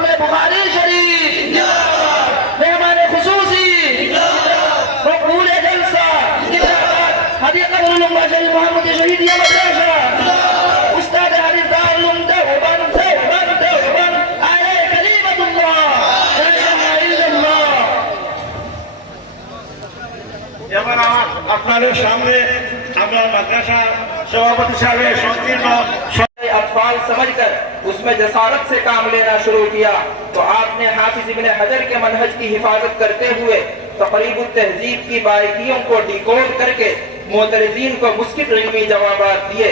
अपने बुखारी शरीफ मेहमान खुसूसी मकबूल जलसा हदीक़त उलमा शरीफ मोहम्मद शहीदिया मदरसा उस्ताद हरीफ दारुल देवबंद आया कलीमतुल्लाह ला इलाहा इल्लल्लाह। এবার আপনাদের সামনে আমরা মাদ্রাসা সভাপতি সাহেবের সংকীর্ণ अफआल समझकर उसमें जसारत से काम लेना शुरू किया तो आपने हाफिज इब्न हजर के मनहज की हिफाजत करते हुए तक़रीब तहजीब की बारीकियों को डिकोड करके मोतरजीन को मुस्कित इल्मी जवाबात दिए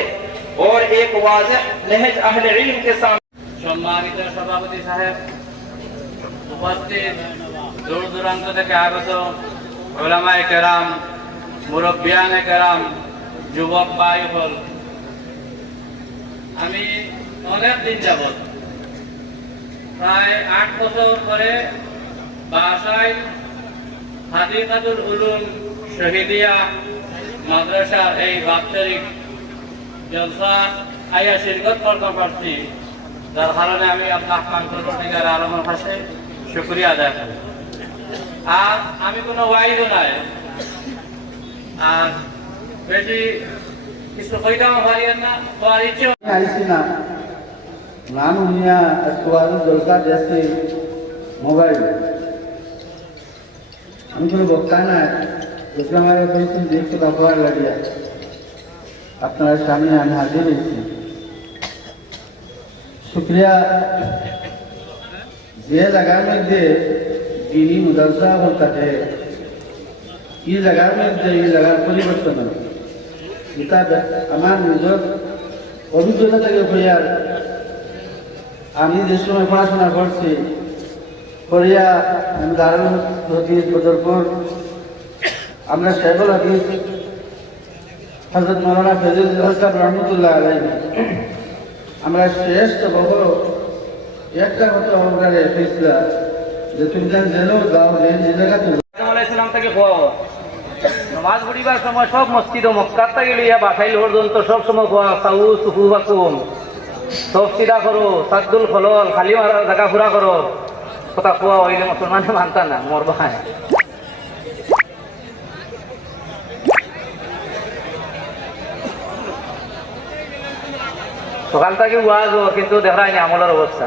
और एक वाज़ेह नहज अहले इल्म के सामने। সম্মানিত সভাপতি সাহেব, উপস্থিত দূর দূরান্ত থেকে আগত উলামায়ে কেরাম, মুরব্বিয়ানে কেরাম, যুবক ভাই হল, আমি অনেক দিন যাবৎ প্রায় 8 বছর ধরে বাসায় হাদিকাতুল উলুম শহীদিয়া মাদ্রাসার এই বাৎসরিক জলসা আয়া শিরকত করতে পারছি, যার কারণে আমি আল্লাহ পাকের আলমের কাছে শুকরিয়া আদায় করি। আর আমি কোনো ওয়াইদও নাই, আর বেশি কিছু কইতাম পারিয়েন না, তোমার ইচ্ছে আইসিনা ನಾನು ನಿಯ ಅಷ್ಟುವಾದ জলসা ಜಾಸ್ತಿ মোবাইল আমি কোনো বক্তা না ইসলামের বলছি দেখতে ব্যবহার লাগিয়া আপনার সামনে আমি হাজির হয়েছি। শুক্রিয়া যে জায়গার মধ্যে দিনী মুদারসা বলতে এই জায়গার মধ্যে এই জায়গার পরিবর্তন এটা আমার নিজের অভিজ্ঞতা থেকে হইয়ার আমি যে সময় পড়াশোনা করছি করিয়া আমি দারুল হদিস বদরপুর আমরা শেখুল হাদিস হযরত মাওলানা ফজলুল হক রহমতুল্লাহ আলাইহি আমরা শ্রেষ্ঠ বহু একটা কথা আমাদের ফেসলা যে তুমি জানো গাঁও যে জায়গাতে আলাইহিসসালাম থেকে খোয়া নামাজ পড়িবার সময় সব মসজিদ ও মক্কার থেকে লিয়া বাসাইল পর্যন্ত সব সময় খোয়া সাউ সুফুবাকুম সব সিধা করো সাদ্দুল খলল খালি মারা জায়গা পুরা করো কথা খোয়া হইলে মুসলমানে মানতা না মরবা। সকাল থেকে ওয়াজ কিন্তু দেখা যায়নি আমলের অবস্থা।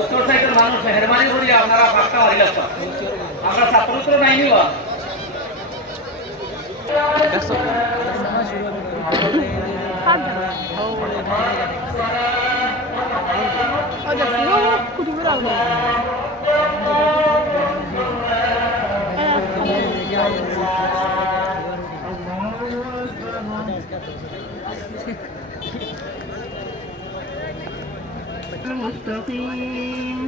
উত্তর সাইডের মানুষ মেহরবানি করি আপনারা ফাঁকটা মারি লাগছে, আমরা ছাত্র নাইনি বা المستقيم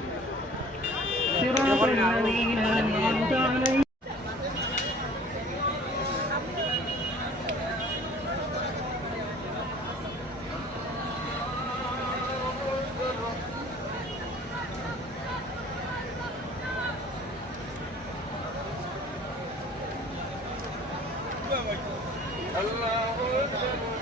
صراط الذين أنعمت عليهم الله أكبر